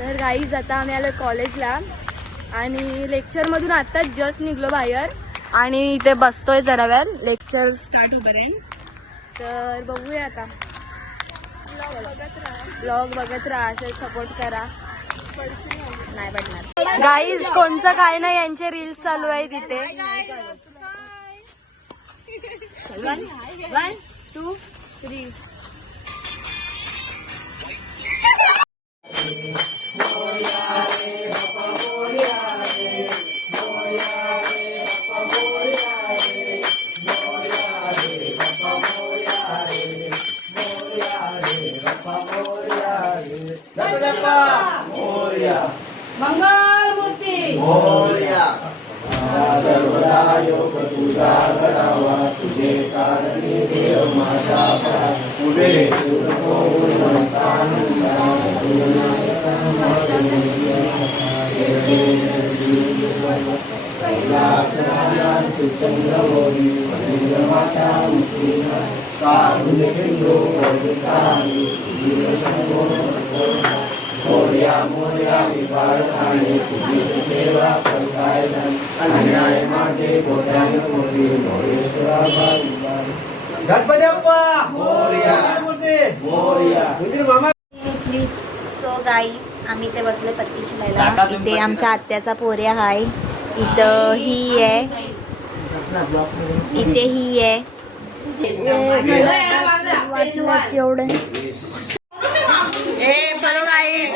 तर गाईज आता आम्ही आलो कॉलेजला आणि लेक्चरमधून आत्ताच जस्ट निघलो बाहेर आणि इथे बसतोय जरा वेळ लेक्चर स्टार्ट होईपर्यंत. तर बघूया आता. ब्लॉग बघत राहा, असे सपोर्ट करा. नाही पडणार गाईज, कोणचं काय नाही, यांचे रील्स चालू आहे तिथे. 1 2 3 मंगलमूर्ती मोरया. सर्वदा योग तुझा घडावा, तुझे कारणी देव माझा पुढे मोरया मोरया विभागाने तुझी सेवा करताय अन्याय माझे बोटाने मोरी मोरेश्वरा गणपती बाप्पा मोरया मोरया तुझी मामा. सो गाईज, आम्ही इथे बसलो पत्ती खेळायला. इथे आमच्या आत्याचा पोऱ्या हाय, इथं ही आहे, इथे ही आहे. वाटलं तेवढं. चलो गाईज.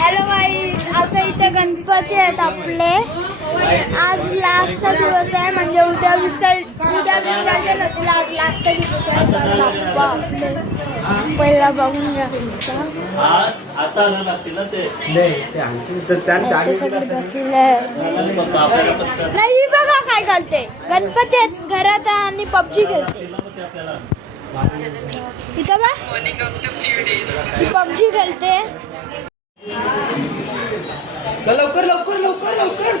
हॅलो गाईज, आता इथे गणपती आहेत आपले. आज लास्टचा दिवस आहे, म्हणजे उद्या विसर्जन होतील. आज लास्टचा दिवस आहे. पहिला बघून घ्या. बसलेले नाही बघा काय घालते. गणपती आहेत घरात आणि पबजी खेळते. इथं बा पबजी खेळते. लवकर लवकर लवकर लवकर.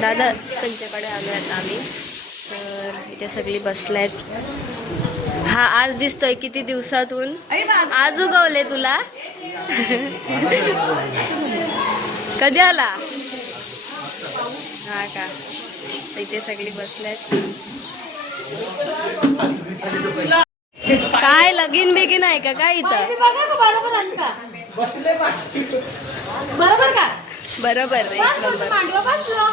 दादा त्यांच्याकडे आलो आहेत आम्ही. तर इथे सगळी बसल्यात. हा आज दिसतोय किती दिवसातून. आज उगवले तुला. कधी आला हा का. इथे सगळी बसल्यात. काय लगीन बिगीन आहे का काय इथं. बरोबर का. बरोबर एक नंबर.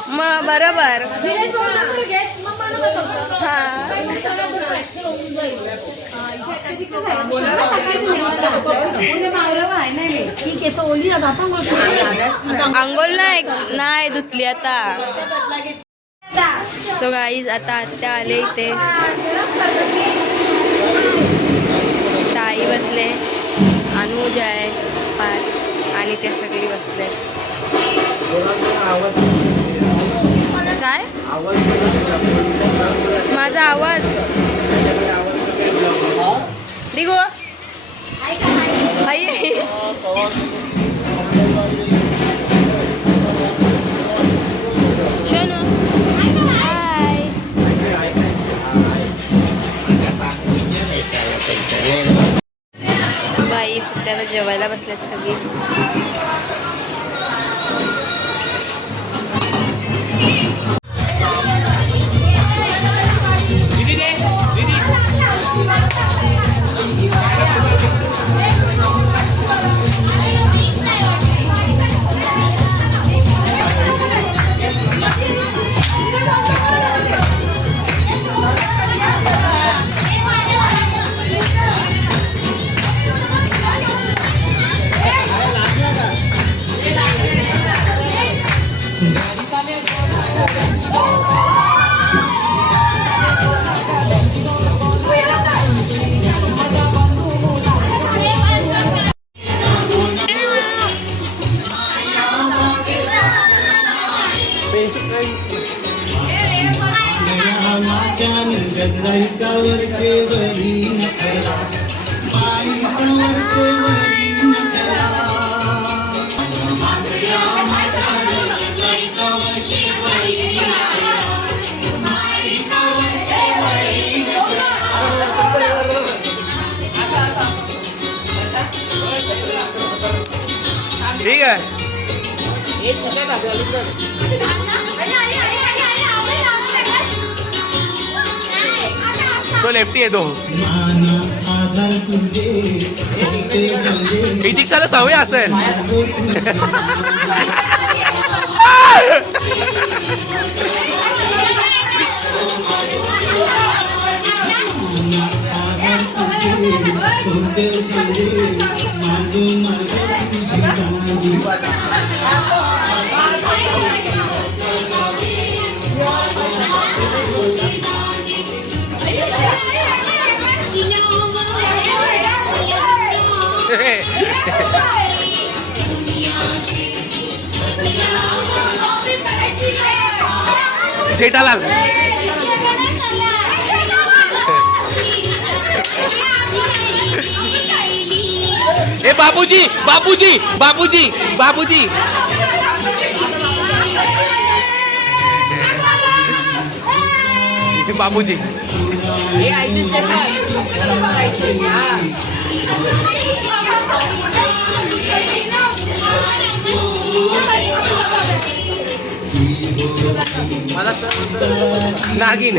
मग बरोबर. हा आंघोळ नाही धुतली आता. सो गाईज, आता आत्या आले इथे. ताई बसले, अनुज आहे पार आणि ते सगळी बसले. काय माझा आवाज दिगो आई. शोनू हाय. बाई सध्याला जेवायला बसल्यात सगळी. ठीक आहे. तो लेफ्टी आहे तो. प्रतीक्षाला सवय असेल. जेठालाल. ए बाबूजी बाबूजी बाबूजी बाबूजी. बाबूजी नागिन.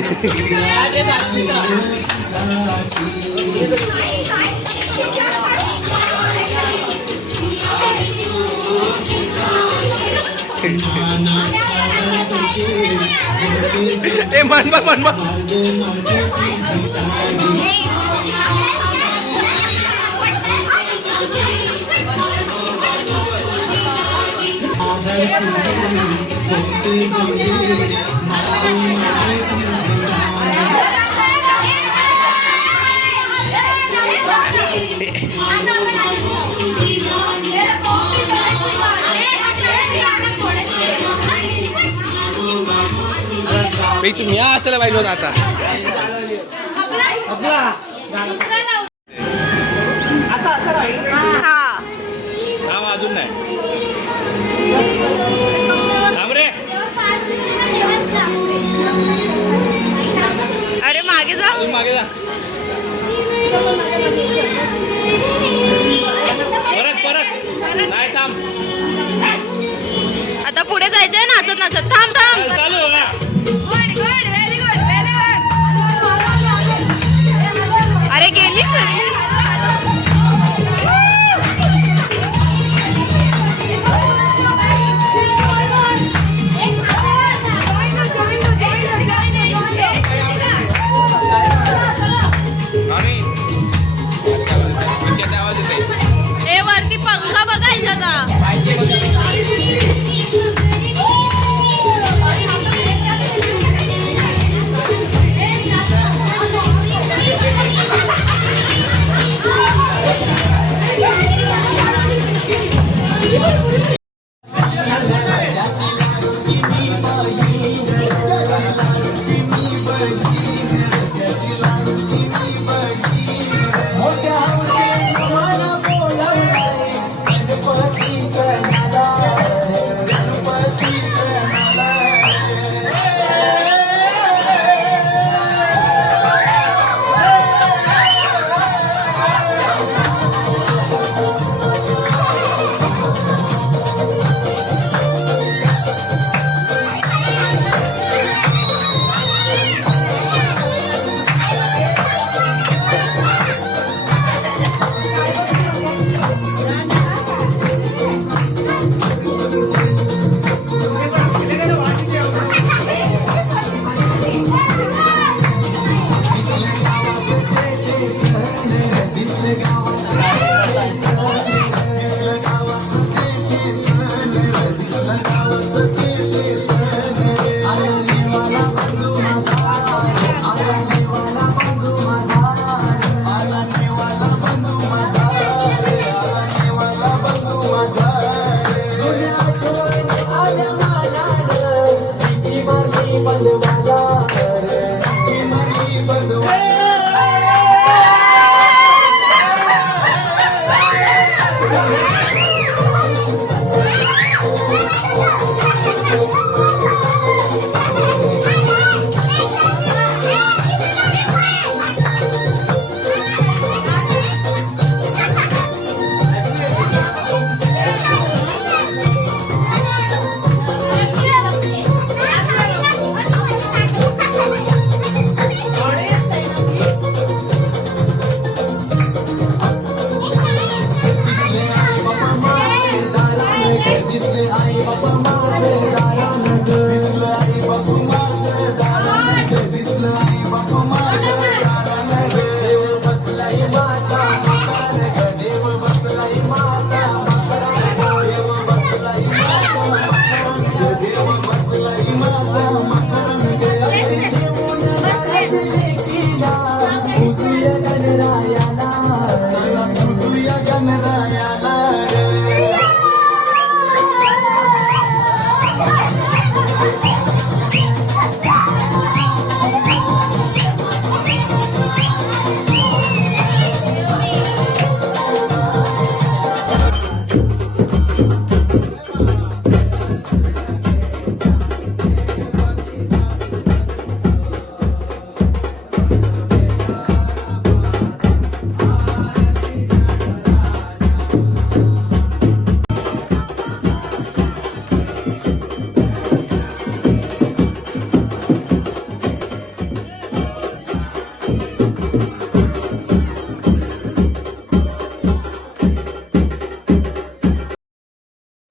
ए मन बघ मन बघ. मी असायला पाहिजे होता आता. अजून नाही. अरे मागे जा मागे जा. परत परत नाही थांब. आता पुढे जायचंय नाचत नाचत. थांब थांब. चालू बघा. अरे गेलीस. ए वरती पंखा बघायचा का.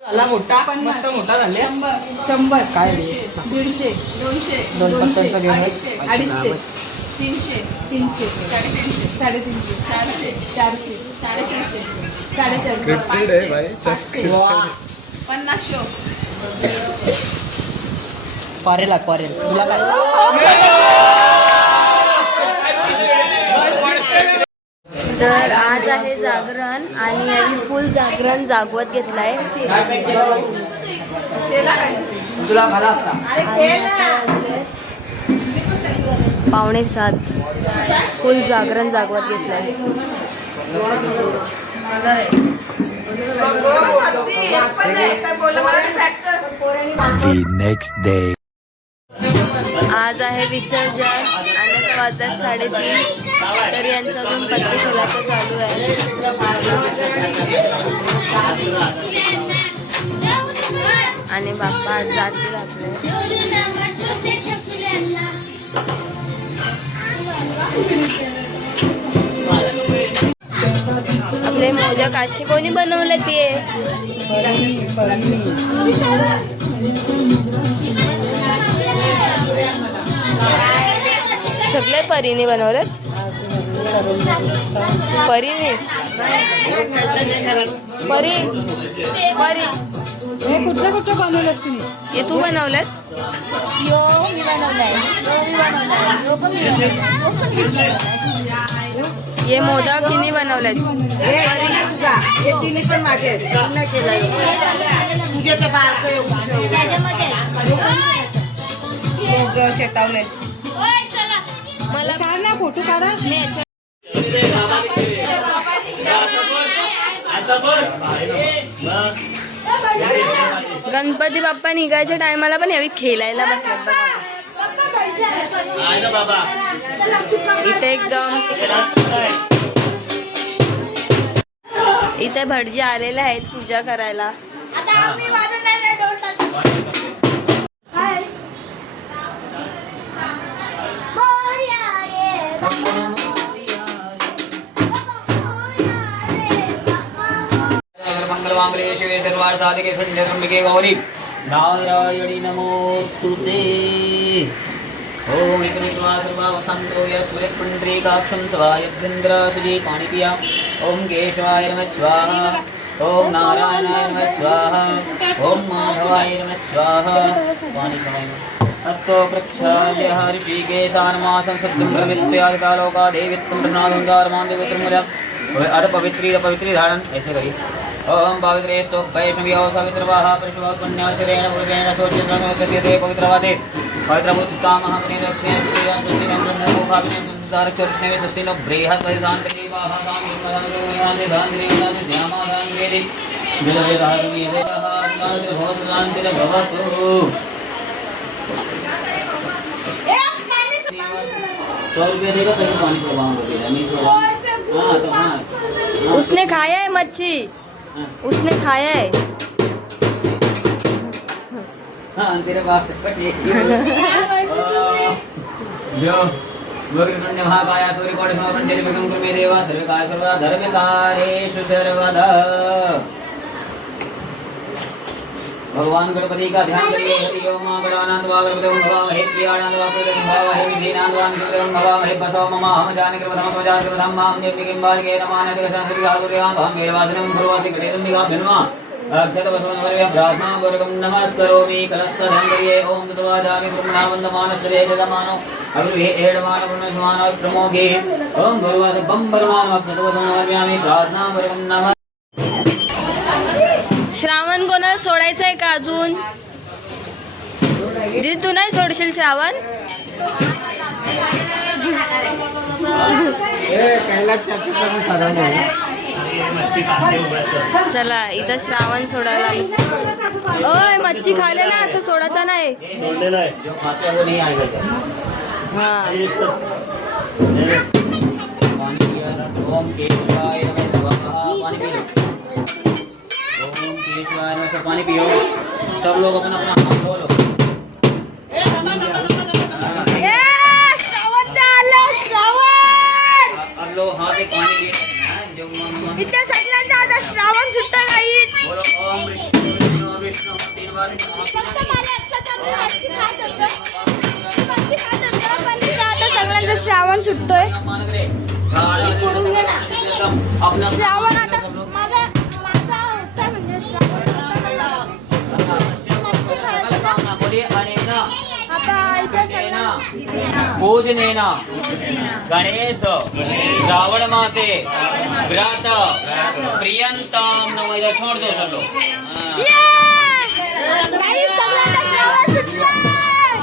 झाला मोठा मस्त मोठा झाले 100 काय 150 200 दोन पत्त्यांचा गेम आहे. 250 300 300 350 400 400 450 450 500 पारेला पारेल तुला काय तर आज आहे जागरण आणि आम्ही फुल जागरण जागवत घेतलाय बघा तुम्ही. तुला खाला असता 6:45 फुल जागरण जागवत घेतलाय. The next day. आज आहे विसर्जन आणि वाजतात 3:30 तर यांचा अजून पत्ती खेळायचं चालू आहे. आणि बाप्पा आज जाती घातले. आपले मोदक असे कोणी बनवले ते सगळे परीने बनवलेत. परीने परी परी हे कुठलं कुठलं बनवलं तुम्ही? हे तू बनवलेत. यो मी बनवलाय हे मोदक हिने बनवलेत. हे तिने पण मागे आहेत. पूर्ण केलंय. तुझ्या त्या बाळाचं एवढं शेतावलंय. मला काढ ना फोटो काढा. मी याच्या गणपती बाप्पा निघायच्या टायमाला पण यावी खेळायला बसतात बघा. इथे एकदम इथे भटजी आलेले आहेत पूजा करायला. मंगलवांगले शिवे सर्वार्थ साधिके शरण्ये त्र्यंबके गौरी नारायणी नमोस्तुते. ओम एकमेवा सर्वावसान्तो यस्वयपुण्ड्रीकाक्षं स्वायभ्यन्द्रासुजी पाणिपिया. ओम केशवाय नमः स्वाहा. ओम नारायणाय नमः स्वाहा. ओम माधवाय नमः स्वाहा. पाणिपाय अस्तो प्रक्षाल्य ऋषिकेशानमासं सत्यं प्रमित्यादिकालोका देवित्वं प्रणादुंगारमान्दिवित्रमुरा अर पवित्री धारण ऐसे करी. ओम पवित्रेस्तो वैष्णव्यो सवित्रवाह परिशुभा पुण्याशरेण पुरुषेण सोच्यं सत्यते पवित्रवादे पवित्रभूतकामः पुण्यदक्षिणे सुत्रियां सत्यं ब्रह्मोभाविनं संसारक्षरष्णवे स्वस्तिनो बृहत्परिसान्तरीवाः सामग्रमयादे धान्त्रीनाथ ज्ञामादान्वेदि जलवेदारुमीदेवः भवतु. 100 रुपये देगा तभी पानी प्रवाह नहीं प्रवाह. हाँ तो हाँ उसने खाया है मच्छी. उसने खाया है. हाँ तेरे पास जो वक्रतुण्ड महाकाय सूर्यकोटि समप्रभा निर्विघ्नं कुरु मे देव सर्वकार्य सर्वदा धर्मकार्येषु सर्वदा. भगवान गणपति का ध्यान करिए। हरि ओम गणानाथ वा गणपति ओम भवामहे प्रियाणाथ वा प्रदं भवामहे विघ्नानाथ वा निकटं भवामहे बसव मम अहम जाने कृतम त्वजा कृतं मां देवकीं बालिके नमानः देवसंसृति हालुर्यां भं वेदवाचनं भुर्वासि घटेतं दिगां भिन्वा अक्षत वसवनवर्य प्रार्थना वर्गं नमस्करोमि। कलस्थं करिए। ओम तद्वाजामि ब्रह्मणा वन्दमानस्ते जगमानो अग्रे एडमान ब्रह्मस्मान प्रमोगे ओम भुर्वासि बं परमाम अक्षत वसवनवर्यामि प्रार्थना वर्गं नमः। श्रावण कोणाला सोडायचंय का अजून? दीदी तू नाही सोडशील श्रावण? चला इथं श्रावण सोडायला आलो. ओय मच्छी खाले ना, असं सोडायचं नाही. जो खाते हैं वो नहीं आएगा सर। हा पानी पिया। ओम केशवाय नमः स्वाहा। पानी पियो। ओम केशवाय नमः से पानी पियो। सब लोग अपना अपना हाथ धो लो। श्रावण चालू श्रावण. अब लोग हाथ में पानी लिए जो इथे सगळ्यांचा आता श्रावण सुद्धा काही बोलो ओम विष्णु विष्णु विष्णु तीन बार फक्त मला आता मच्छी खात होतं. पण आता सगळ्यांचा श्रावण सुटतोय. पडून घे ना. श्रावण आता माझा होता म्हणजे श्रावण मच्छी खायचं ना. आता इथे सगळं पूजनेन गणेश श्रावण मासे व्रत प्रियंतम नवैदा छोड़ दो सब लोग। काही सगळ्यांचा श्रावण सुटलाय.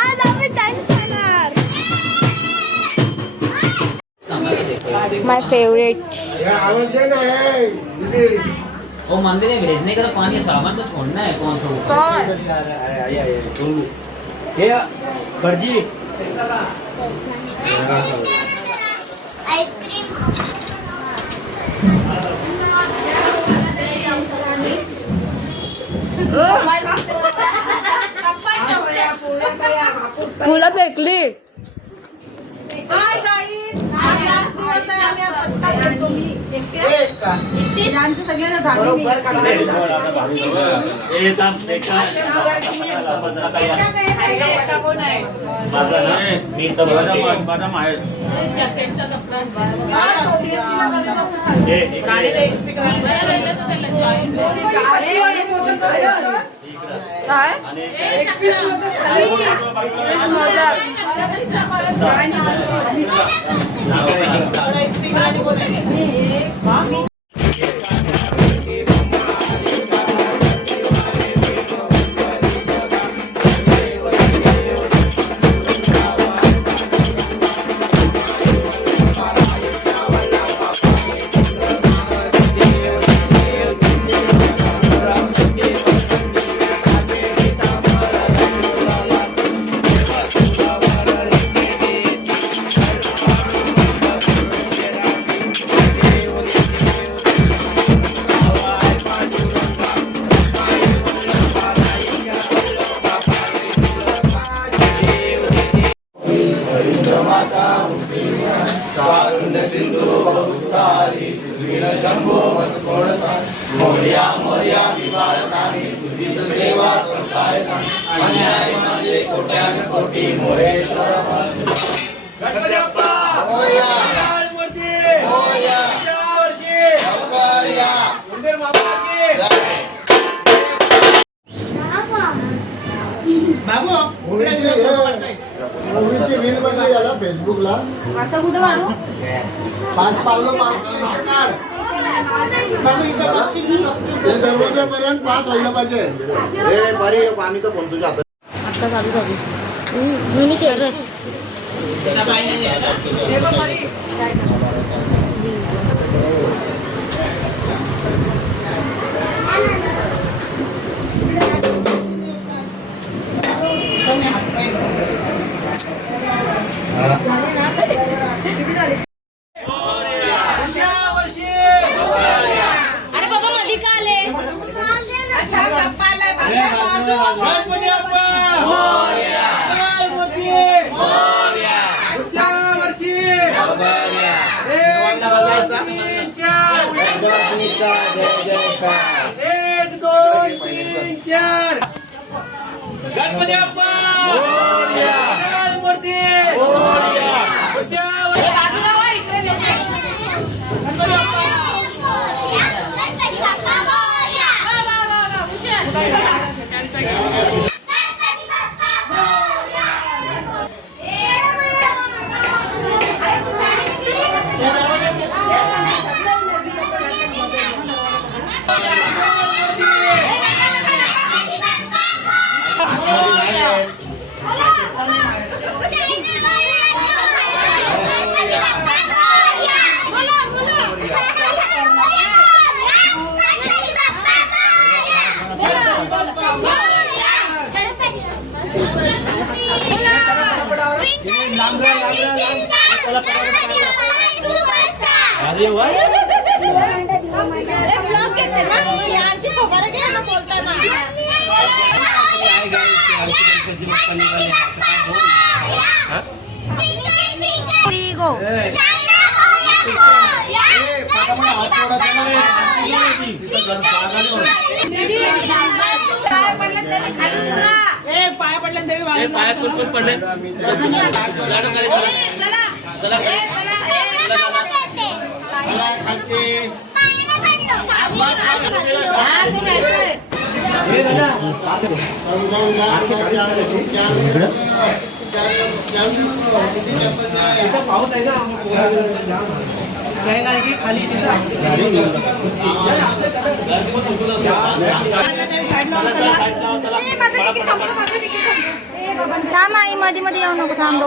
आज आम्ही टाइम खाणार. माय फेवरेट. वो मंदिर में भेजने का तो पानी सामान तो छोड़ना है। कौन सा वो भटजी आईस्क्रीम. फुलं फेकली. हाय गाईज, आज लास्ट दिवस आहे. आम्ही आता पत्ता करतो. मी एकटे यांचं सगळ्यांना धागे मी एकटा कोण आहे? मी तर बदाम आहे. काय? फेसबुकला आता कुठे वाढू? 5 पावलं काढ. ते दरवाजापर्यंत 5 व्हायला पाहिजे. हे बरी आम्ही तर फोन तुझ्या आता चालू झाली. मी खरंच अरे बाबा मधी का आले? एक 2 3 4 गणपती बाप्पा मूर्ती बाजूला वा, इकडे देते. गणपती बाप्पा. अरे वा पाया पडले देवी पाया कोण पडले पाऊस आहे ना खाली थांब आई, मध्ये मध्ये येऊ नको, थांब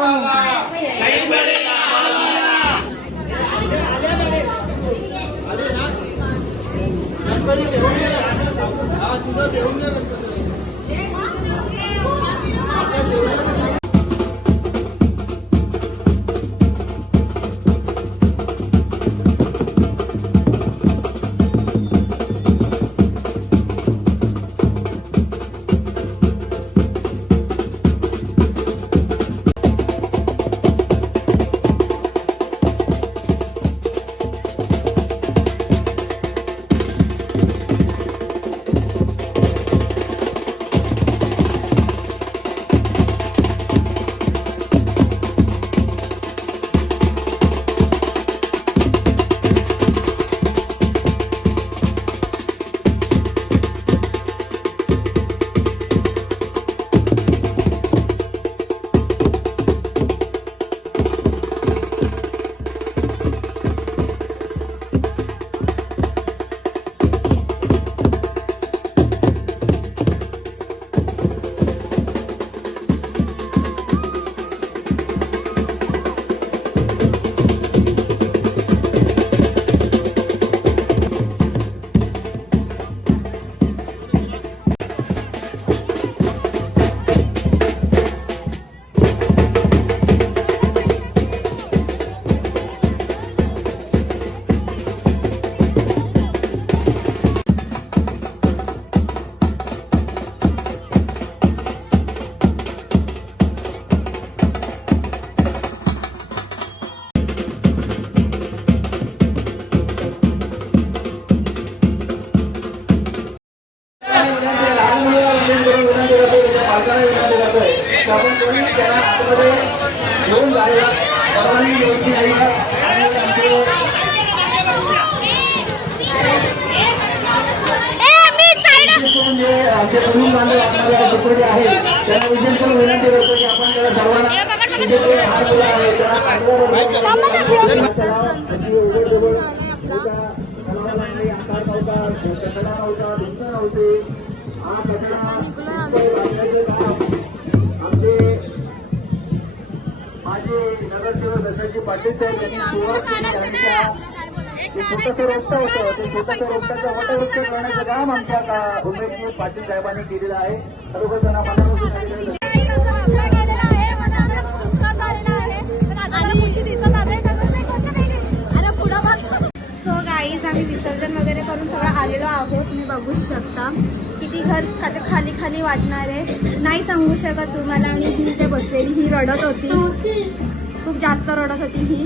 2 मिनिटं. पाटील साहेब यांनी छोटासा रस्ता होता ते छोटासा रस्त्याचा मोठा रस्ता करण्याचं काम आमच्या उमेदजी पाटील साहेबांनी केलेलं आहे. खरोखर त्यांना मनापासून सो गाईज आम्ही विसर्जन वगैरे करून सगळं आलेलो आहोत. तुम्ही बघू शकता किती घर आता खाली खाली वाटणार आहे नाही सांगू शकत तुम्हाला. आणि ही ते बसलेली ही रडत होती, खूप जास्त रडत होती ही.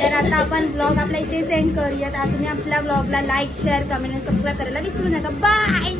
तर आता आपण ब्लॉग आपला इथे सेंड करूयात. तुम्ही आपल्या ब्लॉगला लाईक शेअर कमेंट आणि सबस्क्राईब करायला विसरू नका. बाय.